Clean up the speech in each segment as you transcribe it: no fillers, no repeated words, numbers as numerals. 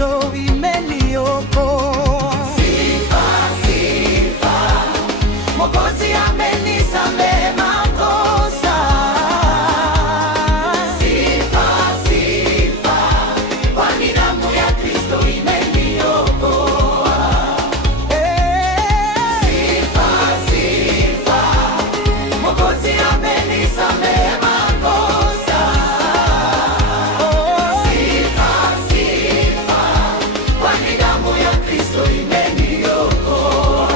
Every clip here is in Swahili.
Kristo imeniokoa. Sifa, sifa, Mwokozi amenisamehe makosa. Sifa, sifa, kwani damu ya Kristo imeniokoa. Sifa, sifa, Mwokozi amenisamehe makosa. Sifa, sifa, kwani damu ya Kristo imeniokoa.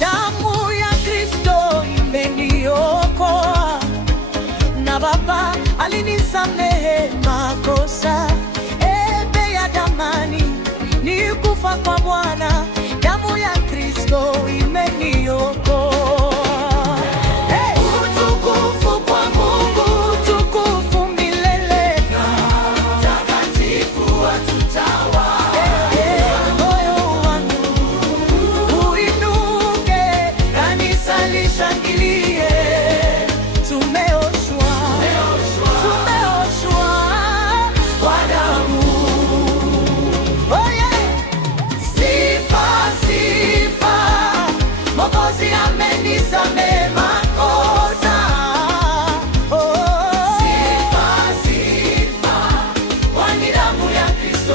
Damu ya Kristo imeniokoa, na Baba alinisamehe makosa. Bei ya damani ni kufa kwa Bwana, damu ya Kristo imeniokoa. Utukufu kwa Mungu, Tukufu milele, mtakatifu atutawala. moyo wangu uinuke, kanisa lishangilie. Tumeoshwa Kwa damu. oh yeah. Sifa, sifa, Mwokozi amenisamehe makosa. Sifa, sifa, kwani damu ya Kristo